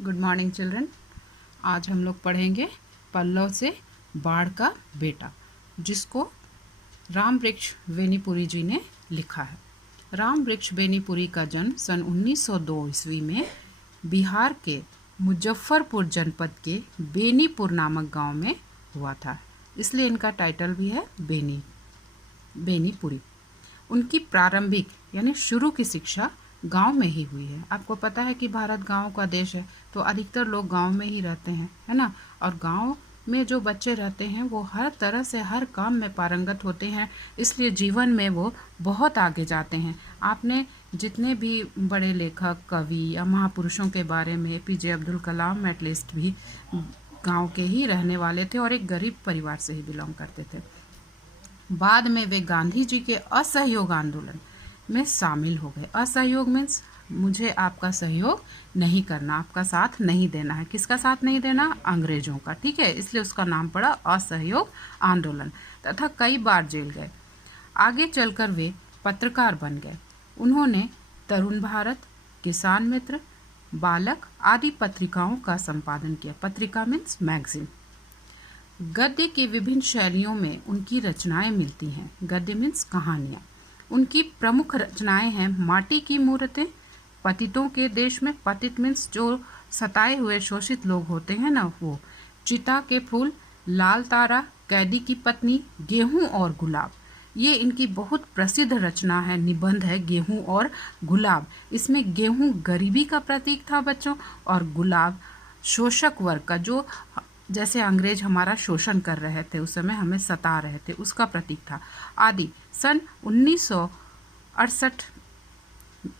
Good morning children. आज हम लोग पढ़ेंगे पल्लव से बाढ़ का बेटा, जिसको राम वृक्ष बेनीपुरी जी ने लिखा है। राम वृक्ष बेनीपुरी का जन्म सन 1902 ईस्वी में बिहार के मुजफ्फरपुर जनपद के बेनीपुर नामक गांव में हुआ था, इसलिए इनका टाइटल भी है बेनीपुरी। उनकी प्रारंभिक यानी शुरू की शिक्षा गांव में ही हुई है। आपको पता है कि भारत गांव का देश है, तो अधिकतर लोग गांव में ही रहते हैं, है ना। और गांव में जो बच्चे रहते हैं वो हर तरह से हर काम में पारंगत होते हैं, इसलिए जीवन में वो बहुत आगे जाते हैं। आपने जितने भी बड़े लेखक, कवि या महापुरुषों के बारे में, एपीजे अब्दुल कलाम एटलीस्ट भी गांव के ही रहने वाले थे और एक गरीब परिवार से ही बिलोंग करते थे। बाद में वे गांधी जी के असहयोग आंदोलन में शामिल हो गए। असहयोग मीन्स मुझे आपका सहयोग नहीं करना, आपका साथ नहीं देना है। किसका साथ नहीं देना? अंग्रेजों का, ठीक है। इसलिए उसका नाम पड़ा असहयोग आंदोलन, तथा कई बार जेल गए। आगे चलकर वे पत्रकार बन गए। उन्होंने तरुण भारत, किसान मित्र, बालक आदि पत्रिकाओं का संपादन किया। पत्रिका मीन्स मैगजीन। गद्य की विभिन्न शैलियों में उनकी रचनाएं मिलती हैं। गद्य मीन्स कहानियाँ। उनकी प्रमुख रचनाएं हैं माटी की मूर्तें, पतितों के देश में, पतित मीन्स जो सताए हुए शोषित लोग होते हैं ना वो, चिता के फूल, लाल तारा, कैदी की पत्नी, गेहूं और गुलाब। ये इनकी बहुत प्रसिद्ध रचना है, निबंध है गेहूं और गुलाब। इसमें गेहूं गरीबी का प्रतीक था बच्चों, और गुलाब शोषक वर्ग का, जो जैसे अंग्रेज हमारा शोषण कर रहे थे उस समय, हमें सता रहे थे, उसका प्रतीक था। आदि सन 1968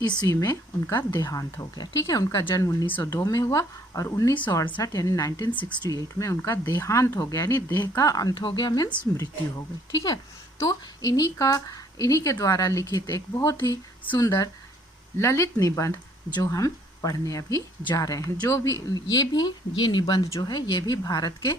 ईस्वी में उनका देहांत हो गया, ठीक है। उनका जन्म 1902 में हुआ और 1968 यानी 1968 में उनका देहांत हो गया, यानी देह का अंत हो गया मीन्स मृत्यु हो गई, ठीक है। तो इन्हीं के द्वारा लिखित एक बहुत ही सुंदर ललित निबंध जो हम पढ़ने अभी जा रहे हैं, ये निबंध जो है ये भी भारत के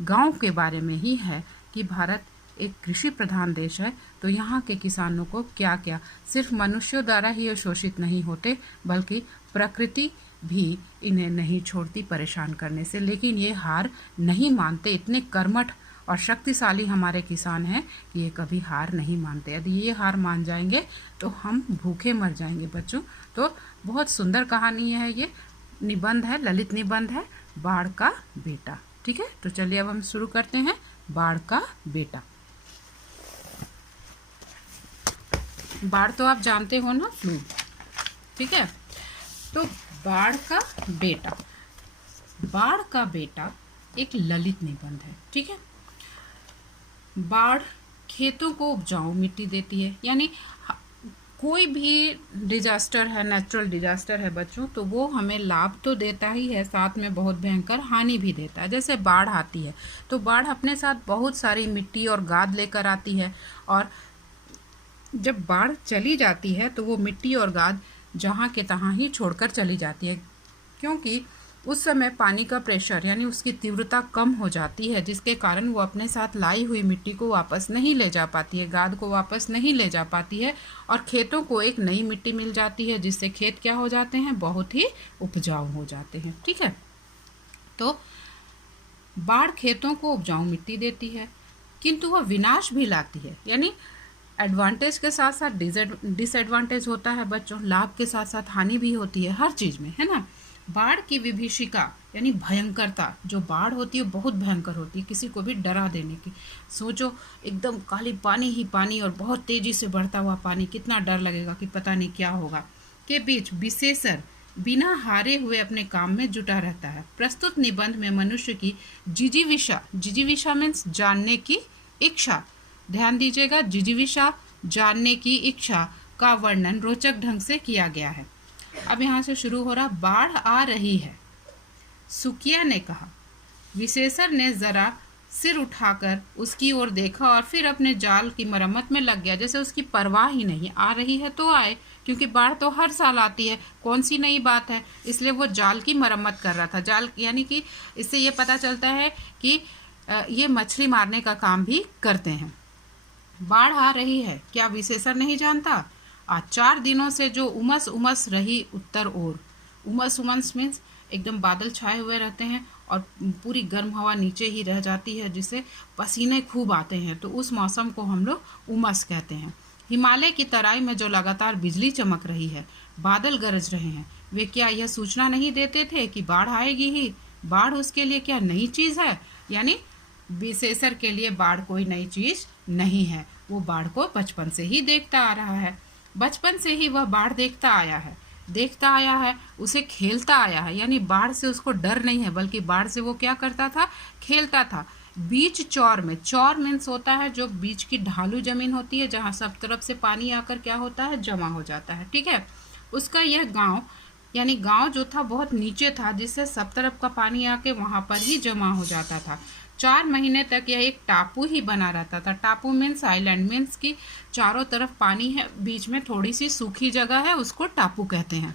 गांव के बारे में ही है कि भारत एक कृषि प्रधान देश है, तो यहाँ के किसानों को क्या क्या, सिर्फ मनुष्यों द्वारा ही ये शोषित नहीं होते, बल्कि प्रकृति भी इन्हें नहीं छोड़ती परेशान करने से। लेकिन ये हार नहीं मानते, इतने कर्मठ और शक्तिशाली हमारे किसान हैं कि ये कभी हार नहीं मानते। यदि ये हार मान जाएंगे तो हम भूखे मर जाएंगे बच्चों। तो बहुत सुंदर कहानी है, ये निबंध है, ललित निबंध है, बाढ़ का बेटा, ठीक है। तो चलिए अब हम शुरू करते हैं। बाढ़ का बेटा। बाढ़ तो आप जानते हो ना, फ्लूड, ठीक है। तो बाढ़ का बेटा, बाढ़ का बेटा एक ललित निबंध है, ठीक है। बाढ़ खेतों को उपजाऊ मिट्टी देती है, यानी कोई भी डिजास्टर है, नेचुरल डिजास्टर है बच्चों, तो वो हमें लाभ तो देता ही है, साथ में बहुत भयंकर हानि भी देता है। जैसे बाढ़ आती है तो बाढ़ अपने साथ बहुत सारी मिट्टी और गाद लेकर आती है, और जब बाढ़ चली जाती है तो वो मिट्टी और गाद जहाँ के तहाँ ही छोड़कर चली जाती है, क्योंकि उस समय पानी का प्रेशर यानी उसकी तीव्रता कम हो जाती है, जिसके कारण वो अपने साथ लाई हुई मिट्टी को वापस नहीं ले जा पाती है, गाद को वापस नहीं ले जा पाती है, और खेतों को एक नई मिट्टी मिल जाती है, जिससे खेत क्या हो जाते हैं, बहुत ही उपजाऊ हो जाते हैं, ठीक है। तो बाढ़ खेतों को उपजाऊ मिट्टी देती है, किंतु वह विनाश भी लाती है, यानी एडवांटेज के साथ साथ डिसएडवांटेज होता है बच्चों, लाभ के साथ साथ हानि भी होती है हर चीज़ में, है ना। बाढ़ की विभीषिका यानी भयंकरता, जो बाढ़ होती है बहुत भयंकर होती है, किसी को भी डरा देने की। सोचो एकदम काली पानी ही पानी और बहुत तेजी से बढ़ता हुआ पानी, कितना डर लगेगा कि पता नहीं क्या होगा। के बीच विशेषर बिना हारे हुए अपने काम में जुटा रहता है। प्रस्तुत निबंध में मनुष्य की जिजीविषा मीन्स जानने की इच्छा, ध्यान दीजिएगा, जिजीविषा जानने की इच्छा का वर्णन रोचक ढंग से किया गया है। अब यहाँ से शुरू हो रहा। बाढ़ आ रही है, सुकिया ने कहा। विशेषर ने जरा सिर उठाकर उसकी ओर देखा और फिर अपने जाल की मरम्मत में लग गया, जैसे उसकी परवाह ही नहीं, आ रही है तो आए, क्योंकि बाढ़ तो हर साल आती है, कौन सी नई बात है। इसलिए वो जाल की मरम्मत कर रहा था। जाल यानी कि इससे ये पता चलता है कि ये मछली मारने का काम भी करते हैं। बाढ़ आ रही है, क्या विशेषर नहीं जानता? आज 4 दिनों से जो उमस रही उत्तर ओर, उमस मीन्स एकदम बादल छाए हुए रहते हैं और पूरी गर्म हवा नीचे ही रह जाती है, जिससे पसीने खूब आते हैं, तो उस मौसम को हम लोग उमस कहते हैं। हिमालय की तराई में जो लगातार बिजली चमक रही है, बादल गरज रहे हैं, वे क्या यह सूचना नहीं देते थे कि बाढ़ आएगी ही? बाढ़ उसके लिए क्या नई चीज़ है? यानी विशेषर के लिए बाढ़ कोई नई चीज़ नहीं है, वो बाढ़ को बचपन से ही देखता आ रहा है। बचपन से ही वह बाढ़ देखता आया है, उसे खेलता आया है, यानी बाढ़ से उसको डर नहीं है, बल्कि बाढ़ से वो क्या करता था? खेलता था। बीच चौर में, चौर मीन्स होता है जो बीच की ढालू जमीन होती है, जहाँ सब तरफ से पानी आकर क्या होता है? जमा हो जाता है, ठीक है। उसका यह गांव, यानी गांव जो था बहुत नीचे था, जिससे सब तरफ का पानी आके वहाँ पर ही जमा हो जाता था। 4 महीने तक यह एक टापू ही बना रहता था। टापू मीन्स आइलैंड, मीन्स कि चारों तरफ पानी है, बीच में थोड़ी सी सूखी जगह है, उसको टापू कहते हैं।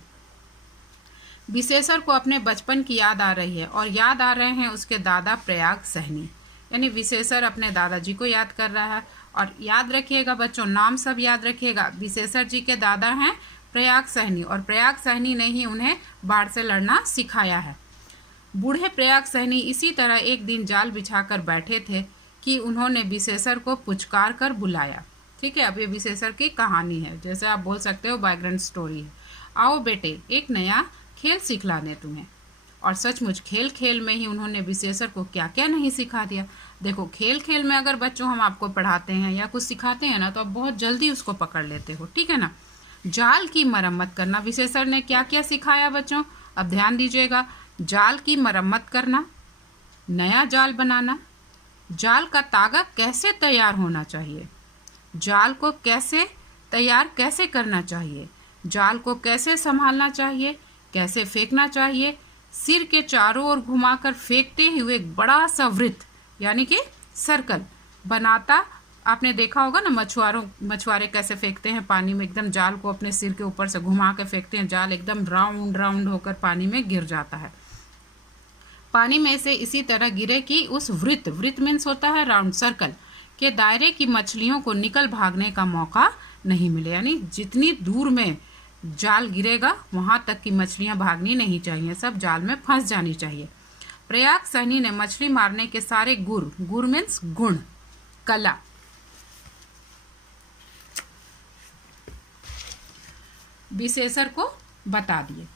विशेषर को अपने बचपन की याद आ रही है, और याद आ रहे हैं उसके दादा प्रयाग सहनी, यानी विशेषर अपने दादाजी को याद कर रहा है। और याद रखिएगा बच्चों, नाम सब याद रखिएगा। विशेषर जी के दादा हैं प्रयाग सहनी, और प्रयाग सहनी ने ही उन्हें बाढ़ से लड़ना सिखाया है। बूढ़े प्रयाग सहनी इसी तरह एक दिन जाल बिछाकर बैठे थे कि उन्होंने विशेषर को पुचकार कर बुलाया। ठीक है, अब ये विशेषर की कहानी है, जैसे आप बोल सकते हो बैकग्राउंड स्टोरी है। आओ बेटे, एक नया खेल सिखला दें तुम्हें। और सचमुच खेल खेल में ही उन्होंने विशेषर को क्या क्या नहीं सिखा दिया। देखो, खेल खेल में अगर बच्चों हम आपको पढ़ाते हैं या कुछ सिखाते हैं ना, तो आप बहुत जल्दी उसको पकड़ लेते हो, ठीक है ना। जाल की मरम्मत करना, विशेषर ने क्या क्या सिखाया बच्चों? अब ध्यान दीजिएगा। जाल की मरम्मत करना, नया जाल बनाना, जाल का तागा कैसे तैयार होना चाहिए, जाल को कैसे करना चाहिए, जाल को कैसे संभालना चाहिए, कैसे फेंकना चाहिए, सिर के चारों ओर घुमाकर फेंकते हुए एक बड़ा सा वृत्त यानी कि सर्कल बनाता। आपने देखा होगा ना, मछुआरे कैसे फेंकते हैं पानी में, एकदम जाल को अपने सिर के ऊपर से घुमा के फेंकते हैं, जाल एकदम राउंड राउंड होकर पानी में गिर जाता है। पानी में से इसी तरह गिरे कि उस वृत्त मीन्स होता है राउंड सर्कल के दायरे की मछलियों को निकल भागने का मौका नहीं मिले, यानी जितनी दूर में जाल गिरेगा वहां तक की मछलियां भागनी नहीं चाहिए, सब जाल में फंस जानी चाहिए। प्रयाग सहनी ने मछली मारने के सारे गुर मीन्स गुण, कला, विशेषर को बता दिए।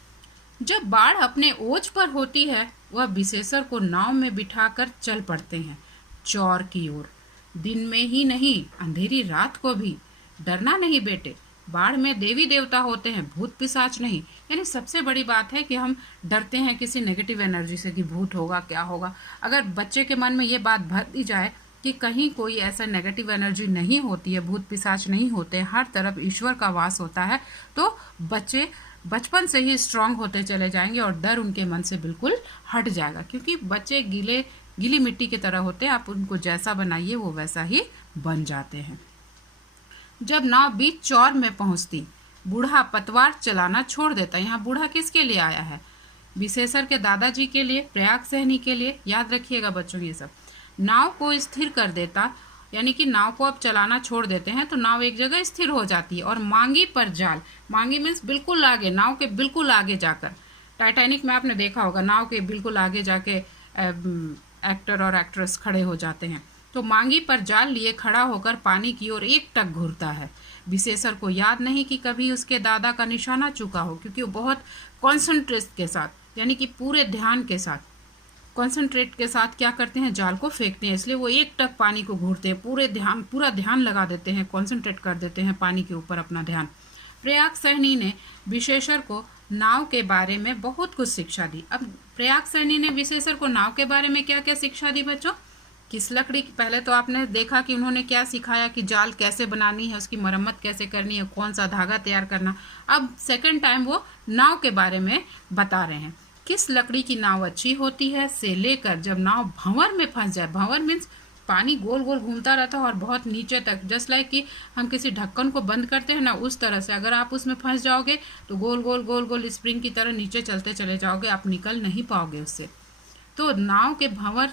जब बाढ़ अपने ओज पर होती है, वह विशेषर को नाव में बिठाकर चल पड़ते हैं चौर की ओर। दिन में ही नहीं, अंधेरी रात को भी। डरना नहीं बेटे, बाढ़ में देवी देवता होते हैं, भूत पिशाच नहीं। यानी सबसे बड़ी बात है कि हम डरते हैं किसी नेगेटिव एनर्जी से कि भूत होगा, क्या होगा। अगर बच्चे के मन में ये बात भर दी जाए कि कहीं कोई ऐसा नेगेटिव एनर्जी नहीं होती है, भूत पिशाच नहीं होते, हर तरफ ईश्वर का वास होता है, तो बच्चे बचपन से ही स्ट्रांग होते चले जाएंगे और डर उनके मन से बिल्कुल हट जाएगा। क्योंकि बच्चे गीली मिट्टी की तरह होते हैं, आप उनको जैसा बनाइए वो वैसा ही बन जाते हैं। जब नाव बीच चौर में पहुंचती, बूढ़ा पतवार चलाना छोड़ देता। यहाँ बूढ़ा किसके लिए आया है? विशेषर के दादाजी के लिए, प्रयाग सहनी के लिए। याद रखिएगा बच्चों ये सब। नाव को स्थिर कर देता, यानी कि नाव को अब चलाना छोड़ देते हैं तो नाव एक जगह स्थिर हो जाती है। और मांगी पर जाल, मांगी मीन्स बिल्कुल आगे, नाव के बिल्कुल आगे जाकर। टाइटैनिक में आपने देखा होगा, नाव के बिल्कुल आगे जाके एक्टर और एक्ट्रेस खड़े हो जाते हैं। तो मांगी पर जाल लिए खड़ा होकर पानी की ओर एक टक घूरता है। विशेषर को याद नहीं कि कभी उसके दादा का निशाना चूका हो, क्योंकि वो बहुत कॉन्सेंट्रेट के साथ, यानी कि पूरे ध्यान के साथ, कॉन्सेंट्रेट के साथ क्या करते हैं, जाल को फेंकते हैं। इसलिए वो एक टक पानी को घूरते हैं, पूरा ध्यान लगा देते हैं, कॉन्सेंट्रेट कर देते हैं पानी के ऊपर अपना ध्यान। प्रयाग सहनी ने विशेषर को नाव के बारे में बहुत कुछ शिक्षा दी। अब प्रयाग सहनी ने विशेषर को नाव के बारे में क्या क्या शिक्षा दी बच्चों? किस लकड़ी, पहले तो आपने देखा कि उन्होंने क्या सिखाया कि जाल कैसे बनानी है, उसकी मरम्मत कैसे करनी है, कौन सा धागा तैयार करना। अब सेकंड टाइम वो नाव के बारे में बता रहे हैं। किस लकड़ी की नाव अच्छी होती है से लेकर जब नाव भंवर में फंस जाए, भंवर मीन्स पानी गोल गोल घूमता रहता है और बहुत नीचे तक, जस्ट लाइक कि हम किसी ढक्कन को बंद करते हैं ना, उस तरह से अगर आप उसमें फंस जाओगे तो गोल गोल स्प्रिंग की तरह नीचे चलते चले जाओगे, आप निकल नहीं पाओगे उससे। तो नाव के भंवर,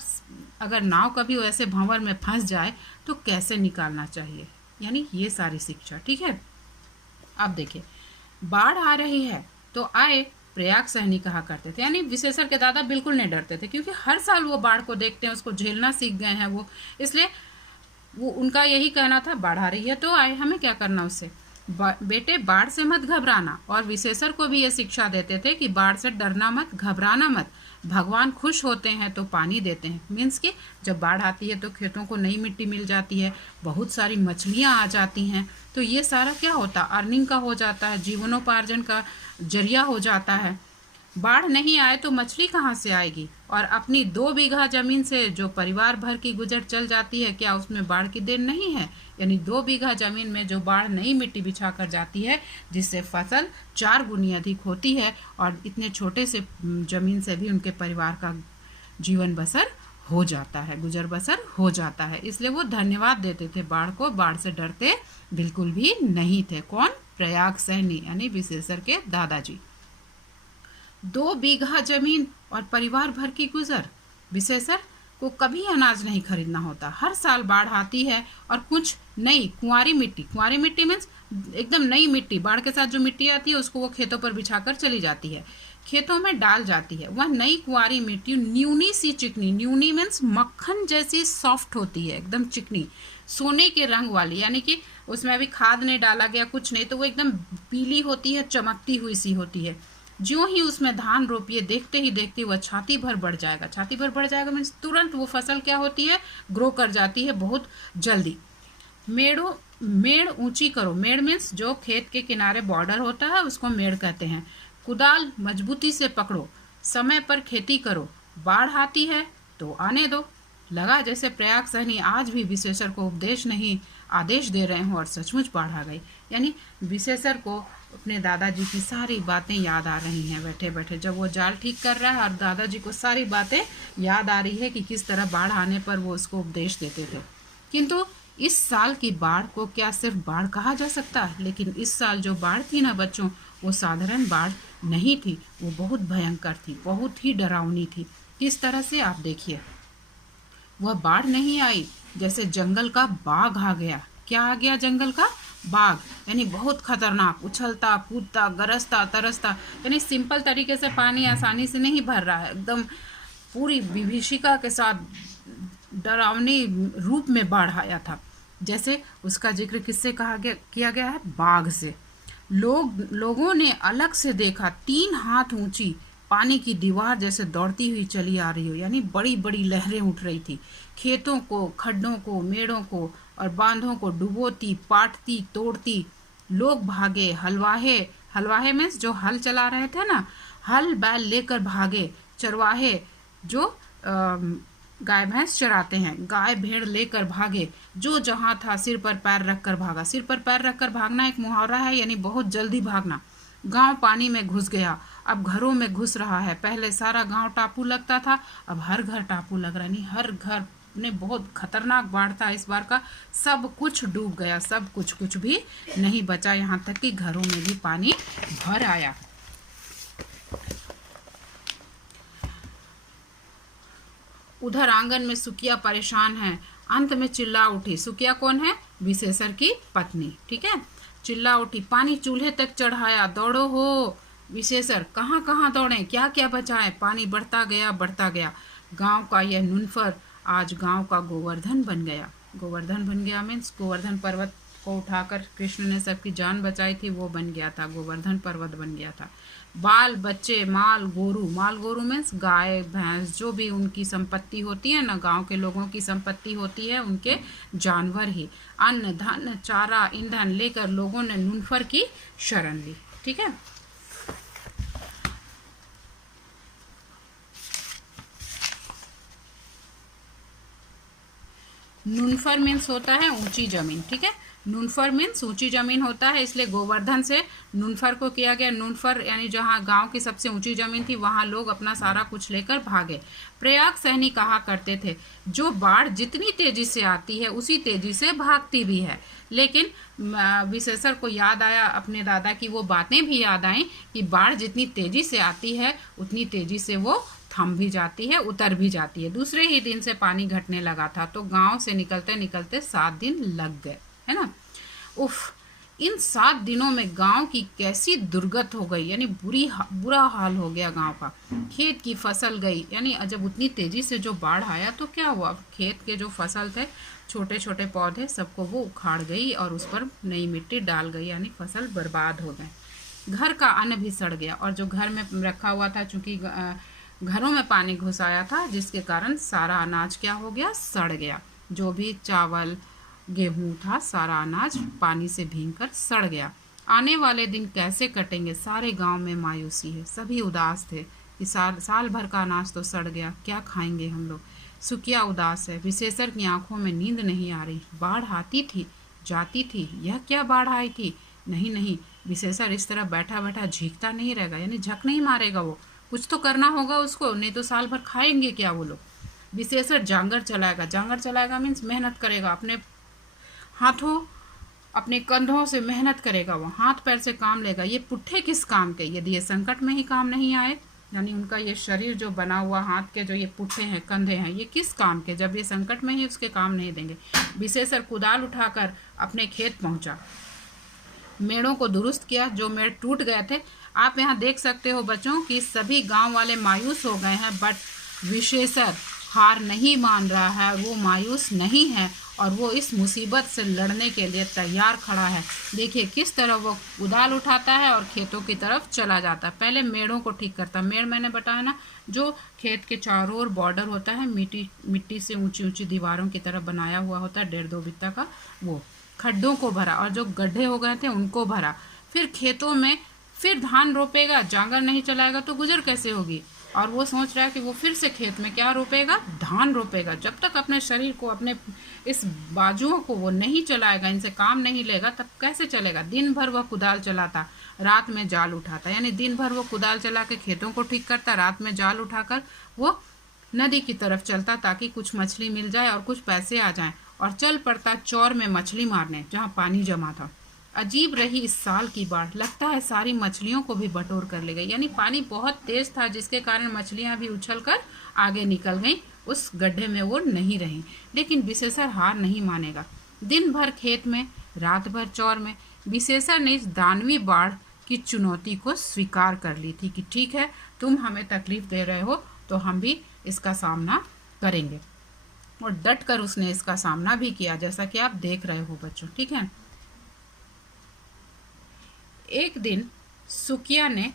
अगर नाव कभी वैसे भंवर में फंस जाए तो कैसे निकालना चाहिए, यानी ये सारी शिक्षा। ठीक है, अब देखिए, बाढ़ आ रही है तो आए प्रयाग सहनी कहा करते थे। यानी विशेषर के दादा बिल्कुल नहीं डरते थे, क्योंकि हर साल वो बाढ़ को देखते हैं, उसको झेलना सीख गए हैं वो, इसलिए वो उनका यही कहना था, बाढ़ आ रही है तो आए, हमें क्या करना उससे, बेटे बाढ़ से मत घबराना। और विशेषर को भी ये शिक्षा देते थे कि बाढ़ से डरना मत, घबराना मत, भगवान खुश होते हैं तो पानी देते हैं। मीन्स कि जब बाढ़ आती है तो खेतों को नई मिट्टी मिल जाती है, बहुत सारी मछलियाँ आ जाती हैं, तो ये सारा क्या होता, अर्निंग का हो जाता है, जीवनोपार्जन का जरिया हो जाता है। बाढ़ नहीं आए तो मछली कहाँ से आएगी, और अपनी 2 बीघा जमीन से जो परिवार भर की गुजर चल जाती है, क्या उसमें बाढ़ की देन नहीं है। यानी 2 बीघा जमीन में जो बाढ़ नई मिट्टी बिछा कर जाती है, जिससे फसल 4 गुनी अधिक होती है, और इतने छोटे से जमीन से भी उनके परिवार का जीवन बसर हो जाता है, गुजर बसर हो जाता है। इसलिए वो धन्यवाद देते थे बाढ़ को, बाढ़ से डरते बिल्कुल भी नहीं थे। कौन, प्रयाग सहनी यानी विशेषर के दादाजी। 2 बीघा जमीन और परिवार भर की गुजर, विशेषर को कभी अनाज नहीं खरीदना होता। हर साल बाढ़ आती है और कुछ नई कुंवारी मिट्टी मीन्स एकदम नई मिट्टी, बाढ़ के साथ जो मिट्टी आती है उसको वो खेतों पर बिछाकर चली जाती है, खेतों में डाल जाती है। वह नई कुंवारी मिट्टी न्यूनी सी चिकनी, न्यूनी मीन्स मक्खन जैसी सॉफ्ट होती है, एकदम चिकनी, सोने के रंग वाली, यानी कि उसमें अभी खाद नहीं डाला गया, कुछ नहीं, तो वो एकदम पीली होती है, चमकती हुई सी होती है। ज्यों ही उसमें धान रोपिए, देखते ही देखते वह छाती भर बढ़ जाएगा। छाती भर बढ़ जाएगा मीन्स तुरंत वो फसल क्या होती है, ग्रो कर जाती है बहुत जल्दी। मेड़ ऊंची करो, मेड़ मीन्स जो खेत के किनारे बॉर्डर होता है उसको मेड़ कहते हैं। कुदाल मजबूती से पकड़ो, समय पर खेती करो, बाढ़ आती है तो आने दो। लगा जैसे प्रयाग सहनी आज भी विशेषर को उपदेश नहीं आदेश दे रहे हों और सचमुच बाढ़ आ गई। यानी विशेषर को अपने दादाजी की सारी बातें याद आ रही हैं बैठे बैठे, जब वो जाल ठीक कर रहा है और दादाजी को सारी बातें याद आ रही है कि किस तरह बाढ़ आने पर वो उसको उपदेश देते थे। किंतु इस साल की बाढ़ को क्या सिर्फ बाढ़ कहा जा सकता है? लेकिन इस साल जो बाढ़ थी ना बच्चों, वो साधारण बाढ़ नहीं थी, वो बहुत भयंकर थी, बहुत ही डरावनी थी। किस तरह से, आप देखिए, वह बाढ़ नहीं आई, जैसे जंगल का बाघ आ गया। क्या आ गया? जंगल का बाघ, यानी बहुत खतरनाक, उछलता कूदता गरजता तरसता। यानी सिंपल तरीके से पानी आसानी से नहीं भर रहा है, एकदम पूरी विभीषिका के साथ डरावनी रूप में बाढ़ आया था। जैसे उसका जिक्र किससे किया गया है? बाघ से। लोगों ने अलग से देखा, 3 हाथ ऊंची पानी की दीवार जैसे दौड़ती हुई चली आ रही हो, यानी बड़ी बड़ी लहरें उठ रही थी, खेतों को, खड्डों को, मेड़ों को और बांधों को डुबोती, पाटती, तोड़ती। लोग भागे, हलवाहे मीन्स जो हल चला रहे थे ना, हल बैल लेकर भागे। चरवाहे जो गाय भैंस चराते हैं, गाय भेड़ लेकर भागे। जो जहां था सिर पर पैर रखकर भागा। सिर पर पैर रखकर भागना एक मुहावरा है, यानी बहुत जल्दी भागना। गांव पानी में घुस गया, अब घरों में घुस रहा है। पहले सारा गांव टापू लगता था, अब हर घर टापू लग रहा है। नहीं, हर घर ने बहुत खतरनाक बाढ़ था इस बार का, सब कुछ डूब गया, सब कुछ भी नहीं बचा, यहाँ तक कि घरों में भी पानी भर आया। उधर आंगन में सुकिया परेशान है, अंत में चिल्ला उठी। सुकिया कौन है? विशेषर की पत्नी, ठीक है। चिल्ला उठी, पानी चूल्हे तक चढ़ाया, दौड़ो हो विशेषर। कहाँ कहाँ दौड़े, क्या क्या बचाए। पानी बढ़ता गया। गांव का यह नुनफर आज गांव का गोवर्धन बन गया। गोवर्धन बन गया मीन्स गोवर्धन पर्वत को उठाकर कृष्ण ने सबकी जान बचाई थी, वो बन गया था, गोवर्धन पर्वत बन गया था। बाल बच्चे, माल गोरू मीन्स गाय भैंस, जो भी उनकी संपत्ति होती है ना, गांव के लोगों की संपत्ति होती है, उनके जानवर ही। अन्न धन चारा ईंधन लेकर लोगों ने नुनफर की शरण ली, ठीक है। नुनफर मीन्स होता है ऊंची जमीन, ठीक है। नुनफर मीन्स ऊंची जमीन होता है, इसलिए गोवर्धन से नुनफर को किया गया। नुनफर यानी जहाँ गांव की सबसे ऊंची जमीन थी, वहाँ लोग अपना सारा कुछ लेकर भागे। प्रयाग सहनी कहा करते थे, जो बाढ़ जितनी तेजी से आती है उसी तेजी से भागती भी है। लेकिन विशेषर को याद आया अपने दादा की वो बातें भी याद आई कि बाढ़ जितनी तेजी से आती है उतनी तेजी से वो थम भी जाती है, उतर भी जाती है। दूसरे ही दिन से पानी घटने लगा था, तो गांव से निकलते निकलते 7 दिन लग गए, है ना। उफ, इन 7 दिनों में गांव की कैसी दुर्गत हो गई, यानी बुरा हाल हो गया गांव का। खेत की फसल गई, यानी जब उतनी तेजी से जो बाढ़ आया तो क्या हुआ, खेत के जो फसल थे, छोटे छोटे पौधे, सबको वो उखाड़ गई और उस पर नई मिट्टी डाल गई, यानी फसल बर्बाद हो गए। घर का अन्न भी सड़ गया, और जो घर में रखा हुआ था, चूंकि घरों में पानी घुस आया था, जिसके कारण सारा अनाज क्या हो गया, सड़ गया। जो भी चावल गेहूं था, सारा अनाज पानी से भीगकर सड़ गया। आने वाले दिन कैसे कटेंगे, सारे गांव में मायूसी है, सभी उदास थे कि साल भर का अनाज तो सड़ गया, क्या खाएंगे हम लोग। सुखिया उदास है, विशेषर की आंखों में नींद नहीं आ रही। बाढ़ आती थी जाती थी, यह क्या बाढ़ आई थी। नहीं नहीं, विशेषर इस तरह बैठा बैठा झींकता नहीं रहेगा, यानी झक नहीं मारेगा, वो कुछ तो करना होगा उसको, नहीं तो साल भर खाएंगे क्या वो लोग। विशेषर जांगर चलाएगा मीन्स मेहनत करेगा, अपने हाथों अपने कंधों से मेहनत करेगा, वो हाथ पैर से काम लेगा। ये पुट्ठे किस काम के, यदि ये संकट में ही काम नहीं आए, यानी उनका ये शरीर जो बना हुआ, हाथ के जो ये पुट्ठे हैं, कंधे हैं, ये किस काम के, जब ये संकट में ही उसके काम नहीं देंगे। विशेषर कुदाल उठाकर अपने खेत पहुंचा, मेड़ों को दुरुस्त किया, जो मेड़ टूट गए थे। आप यहाँ देख सकते हो बच्चों कि सभी गांव वाले मायूस हो गए हैं, बट विशेषर हार नहीं मान रहा है, वो मायूस नहीं है और वो इस मुसीबत से लड़ने के लिए तैयार खड़ा है। देखिए किस तरह वो कुदाल उठाता है और खेतों की तरफ चला जाता है। पहले मेड़ों को ठीक करता है। मेड़ मैंने बताया ना, जो खेत के चारों ओर बॉर्डर होता है, मिट्टी से ऊंची ऊंची दीवारों की तरफ बनाया हुआ होता है, 1.5-2 बित्ता का, वो खड्डों को भरा और जो गड्ढे हो गए थे उनको भरा। फिर खेतों में फिर धान रोपेगा, जांगर नहीं चलाएगा तो गुजर कैसे होगी। और वो सोच रहा है कि वो फिर से खेत में क्या रोपेगा, धान रोपेगा। जब तक अपने शरीर को, अपने इस बाजुओं को वो नहीं चलाएगा, इनसे काम नहीं लेगा, तब कैसे चलेगा। दिन भर वह कुदाल चलाता, रात में जाल उठाता, यानी दिन भर वो कुदाल चला के खेतों को ठीक करता, रात में जाल उठाकर वो नदी की तरफ चलता ताकि कुछ मछली मिल जाए और कुछ पैसे आ जाएं, और चल पड़ता चौर में मछली मारने जहाँ पानी जमा था। अजीब रही इस साल की बाढ़, लगता है सारी मछलियों को भी बटोर कर ले गई, यानी पानी बहुत तेज था जिसके कारण मछलियां भी उछलकर आगे निकल गईं, उस गड्ढे में वो नहीं रहीं। लेकिन विशेषर हार नहीं मानेगा। दिन भर खेत में, रात भर चौर में, विशेषर ने इस दानवी बाढ़ की चुनौती को स्वीकार कर ली थी कि ठीक है, तुम हमें तकलीफ दे रहे हो तो हम भी इसका सामना करेंगे, और डट कर उसने इसका सामना भी किया, जैसा कि आप देख रहे हो बच्चों। ठीक है, एक दिन सुकिया ने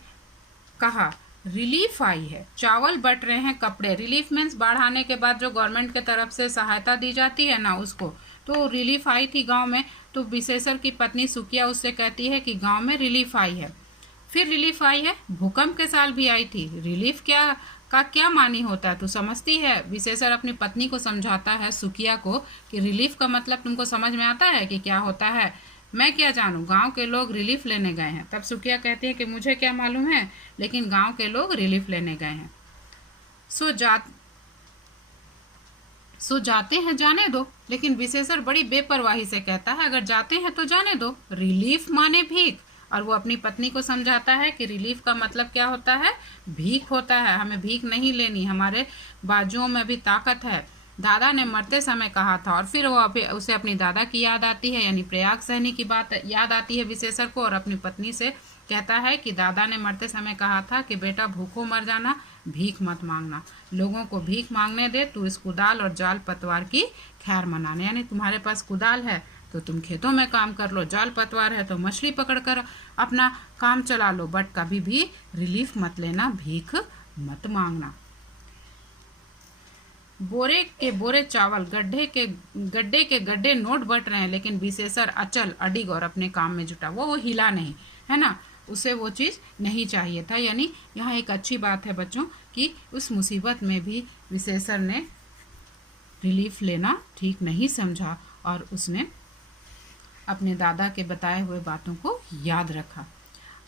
कहा, रिलीफ आई है, चावल बट रहे हैं, कपड़े, रिलीफ मीन्स बाढ़ आने के बाद जो गवर्नमेंट के तरफ से सहायता दी जाती है ना, उसको, तो रिलीफ आई थी गांव में। तो विशेषर की पत्नी सुकिया उससे कहती है कि गांव में रिलीफ आई है। फिर रिलीफ आई है, भूकंप के साल भी आई थी, रिलीफ क्या मानी होता है, तू समझती है। विशेषर अपनी पत्नी को समझाता है, सुकिया को, कि रिलीफ का मतलब तुमको समझ में आता है कि क्या होता है। मैं क्या जानूं, गांव के लोग रिलीफ लेने गए हैं। तब सुकिया कहती है कि मुझे क्या मालूम है, लेकिन गांव के लोग रिलीफ लेने गए हैं। सो जाते हैं, जाने दो। लेकिन विशेषर बड़ी बेपरवाही से कहता है, अगर जाते हैं तो जाने दो, रिलीफ माने भीख। और वो अपनी पत्नी को समझाता है कि रिलीफ का मतलब क्या होता है, भीख होता है, हमें भीख नहीं लेनी, हमारे बाजुओं में भी ताकत है। दादा ने मरते समय कहा था। और फिर वो उसे अपनी दादा की याद आती है, यानी प्रयाग सहनी की बात याद आती है विशेषर को, और अपनी पत्नी से कहता है कि दादा ने मरते समय कहा था कि बेटा भूखों मर जाना, भीख मत मांगना, लोगों को भीख मांगने दे, तू इस कुदाल और जाल पतवार की खैर मनाने। यानी तुम्हारे पास कुदाल है तो तुम खेतों में काम कर लो, जाल पतवार है तो मछली पकड़ कर अपना काम चला लो, बट कभी भी रिलीफ मत लेना, भीख मत मांगना। बोरे के बोरे चावल, गड्ढे के गड्ढे नोट बट रहे हैं, लेकिन विशेषर अचल अडिग और अपने काम में जुटा, वो हिला नहीं, है ना, उसे वो चीज़ नहीं चाहिए था। यानी यहाँ एक अच्छी बात है बच्चों कि उस मुसीबत में भी विशेषर ने रिलीफ लेना ठीक नहीं समझा, और उसने अपने दादा के बताए हुए बातों को याद रखा।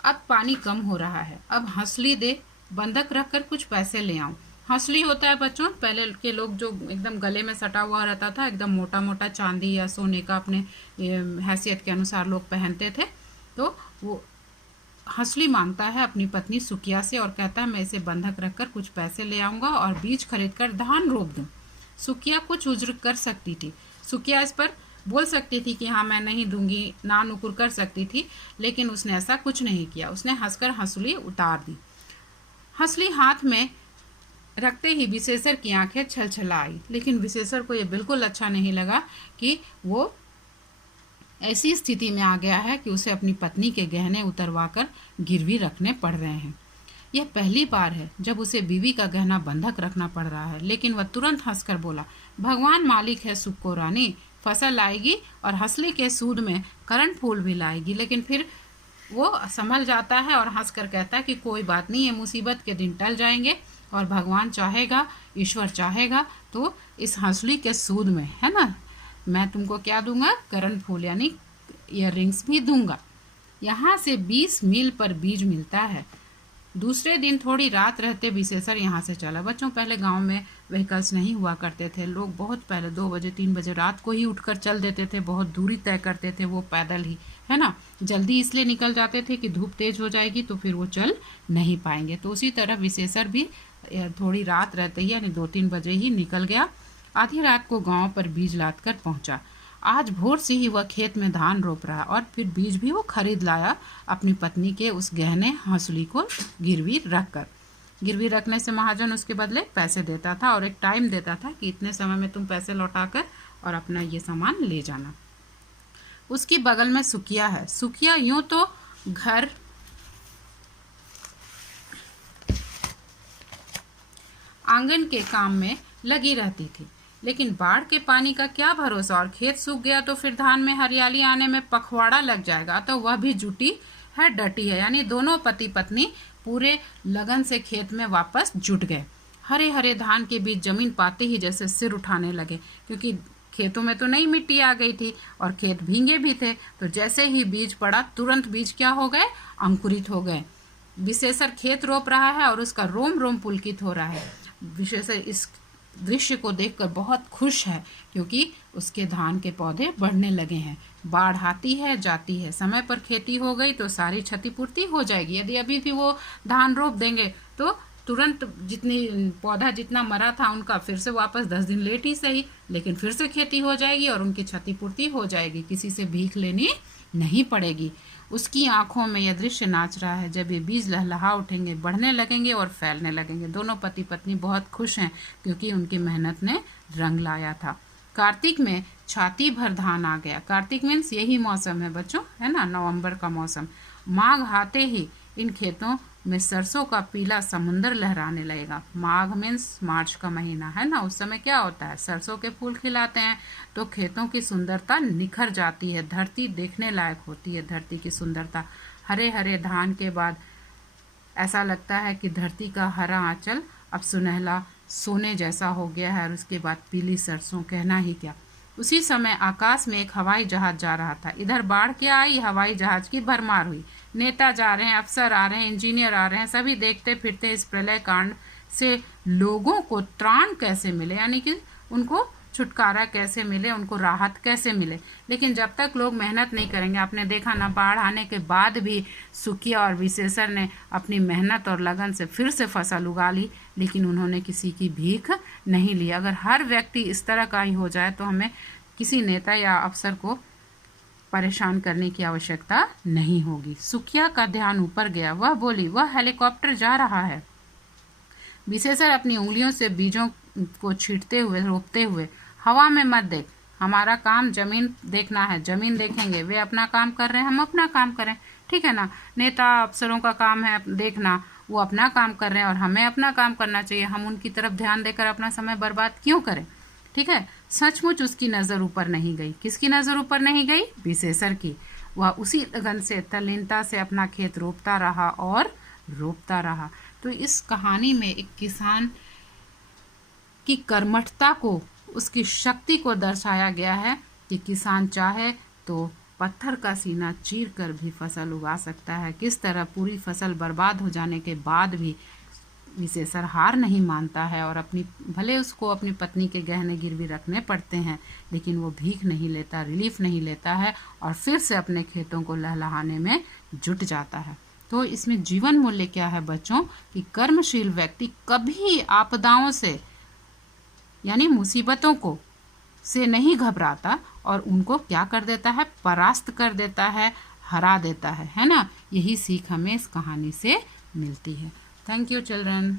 अब पानी कम हो रहा है, अब हंसली दे, बंधक रख कर कुछ पैसे ले आऊं। हंसली होता है बच्चों, पहले के लोग जो एकदम गले में सटा हुआ रहता था, एकदम मोटा मोटा चांदी या सोने का अपने हैसियत के अनुसार लोग पहनते थे। तो वो हंसली मांगता है अपनी पत्नी सुकिया से और कहता है, मैं इसे बंधक रखकर कुछ पैसे ले आऊँगा और बीज खरीद कर धान रोप दूँ। सुकिया कुछ उज्र कर सकती थी। सुकिया इस पर बोल सकती थी कि हाँ मैं नहीं दूंगी, ना नुकुर कर सकती थी, लेकिन उसने ऐसा कुछ नहीं किया। उसने हंसकर हंसुली उतार दी। हंसुली हाथ में रखते ही विशेषर की आंखें छलछला आई, लेकिन विशेषर को यह बिल्कुल अच्छा नहीं लगा कि वो ऐसी स्थिति में आ गया है कि उसे अपनी पत्नी के गहने उतरवाकर गिरवी रखने पड़ रहे हैं। यह पहली बार है जब उसे बीवी का गहना बंधक रखना पड़ रहा है, लेकिन वह तुरंत हंसकर बोला, भगवान मालिक है सुख को रानी, फसल लाएगी और हंसली के सूद में करण फूल भी लाएगी। लेकिन फिर वो संभल जाता है और हंसकर कहता है कि कोई बात नहीं, ये मुसीबत के दिन टल जाएंगे और भगवान चाहेगा, ईश्वर चाहेगा तो इस हंसली के सूद में, है ना, मैं तुमको क्या दूंगा, करण फूल यानी ईयर रिंग्स भी दूंगा। यहाँ से 20 मील पर बीज मिलता है। दूसरे दिन थोड़ी रात रहते विशेषर यहाँ से चला। बच्चों, पहले गांव में व्हीकल्स नहीं हुआ करते थे। लोग बहुत पहले 2 बजे 3 बजे रात को ही उठकर चल देते थे, बहुत दूरी तय करते थे वो पैदल ही, है ना। जल्दी इसलिए निकल जाते थे कि धूप तेज हो जाएगी तो फिर वो चल नहीं पाएंगे। तो उसी तरह विशेषर भी थोड़ी रात रहते ही यानी 2-3 बजे ही निकल गया। आधी रात को गांव पर बीज लाद कर पहुंचा। आज भोर से ही वह खेत में धान रोप रहा और फिर बीज भी वो खरीद लाया अपनी पत्नी के उस गहने हंसुली को गिरवी रखकर। गिरवी रखने से महाजन उसके बदले पैसे देता था और एक टाइम देता था कि इतने समय में तुम पैसे लौटाकर और अपना ये सामान ले जाना। उसकी बगल में सुखिया है। सुखिया यूं तो घर आंगन के काम में लगी रहती थी, लेकिन बाढ़ के पानी का क्या भरोसा, और खेत सूख गया तो फिर धान में हरियाली आने में पखवाड़ा लग जाएगा। तो वह भी जुटी है, डटी है, यानी दोनों पति पत्नी पूरे लगन से खेत में वापस जुट गए। हरे हरे धान के बीज जमीन पाते ही जैसे सिर उठाने लगे, क्योंकि खेतों में तो नई मिट्टी आ गई थी और खेत भींगे भी थे। तो जैसे ही बीज पड़ा तुरंत बीज क्या हो गए, अंकुरित हो गए। विशेषर खेत रोप रहा है और उसका रोम रोम पुलकित हो रहा है। विशेषर इस दृश्य को देखकर बहुत खुश है, क्योंकि उसके धान के पौधे बढ़ने लगे हैं। बाढ़ आती है जाती है, समय पर खेती हो गई तो सारी क्षतिपूर्ति हो जाएगी। यदि अभी भी वो धान रोप देंगे तो तुरंत जितनी पौधा जितना मरा था उनका फिर से वापस 10 दिन लेट ही सही, लेकिन फिर से खेती हो जाएगी और उनकी क्षतिपूर्ति हो जाएगी। किसी से भीख लेनी नहीं पड़ेगी। उसकी आंखों में यह दृश्य नाच रहा है। जब ये बीज लहलहा उठेंगे, बढ़ने लगेंगे और फैलने लगेंगे। दोनों पति पत्नी बहुत खुश हैं, क्योंकि उनकी मेहनत ने रंग लाया था। कार्तिक में छाती भर धान आ गया। कार्तिक मीन्स यही मौसम है बच्चों, है ना, नवंबर का मौसम। माघ आते ही इन खेतों में सरसों का पीला समुंदर लहराने लगेगा। माघ मीन्स मार्च का महीना, है ना। उस समय क्या होता है, सरसों के फूल खिलाते हैं तो खेतों की सुंदरता निखर जाती है। धरती देखने लायक होती है, धरती की सुंदरता। हरे हरे धान के बाद ऐसा लगता है कि धरती का हरा आंचल अब सुनहला सोने जैसा हो गया है, और उसके बाद पीली सरसों, कहना ही क्या। उसी समय आकाश में एक हवाई जहाज जा रहा था। इधर बाढ़ क्या आई, हवाई जहाज की भरमार हुई। नेता जा रहे हैं, अफसर आ रहे हैं, इंजीनियर आ रहे हैं, सभी देखते फिरते इस प्रलय कांड से लोगों को त्राण कैसे मिले, यानी कि उनको छुटकारा कैसे मिले, उनको राहत कैसे मिले। लेकिन जब तक लोग मेहनत नहीं करेंगे, आपने देखा ना, बाढ़ आने के बाद भी सुखिया और विशेषर ने अपनी मेहनत और लगन से फिर से फसल उगा ली, लेकिन उन्होंने किसी की भीख नहीं ली। अगर हर व्यक्ति इस तरह का ही हो जाए तो हमें किसी नेता या अफसर को परेशान करने की आवश्यकता नहीं होगी। सुखिया का ध्यान ऊपर गया। वह बोली, वह हेलीकॉप्टर जा रहा है। विशेषर अपनी उंगलियों से बीजों को छींटते हुए, रोपते हुए, हवा में मत देख, हमारा काम जमीन देखना है, जमीन देखेंगे। वे अपना काम कर रहे हैं, हम अपना काम करें, ठीक है ना। नेता अफसरों का काम है देखना, वो अपना काम कर रहे हैं और हमें अपना काम करना चाहिए। हम उनकी तरफ ध्यान देकर अपना समय बर्बाद क्यों करें, ठीक है। सचमुच उसकी नज़र ऊपर नहीं गई। किसकी नज़र ऊपर नहीं गई, विशेषर की। वह उसी लगन से, तल्लीनता से अपना खेत रोपता रहा और रोपता रहा। तो इस कहानी में एक किसान की कर्मठता को, उसकी शक्ति को दर्शाया गया है कि किसान चाहे तो पत्थर का सीना चीर कर भी फसल उगा सकता है। किस तरह पूरी फसल बर्बाद हो जाने के बाद भी विशेषर हार नहीं मानता है और अपनी, भले उसको अपनी पत्नी के गहने गिरवी रखने पड़ते हैं, लेकिन वो भीख नहीं लेता, रिलीफ नहीं लेता है और फिर से अपने खेतों को लहलहाने में जुट जाता है। तो इसमें जीवन मूल्य क्या है बच्चों, कि कर्मशील व्यक्ति कभी आपदाओं से यानी मुसीबतों को से नहीं घबराता और उनको क्या कर देता है, परास्त कर देता है, हरा देता है ना। यही सीख हमें इस कहानी से मिलती है। Thank you children.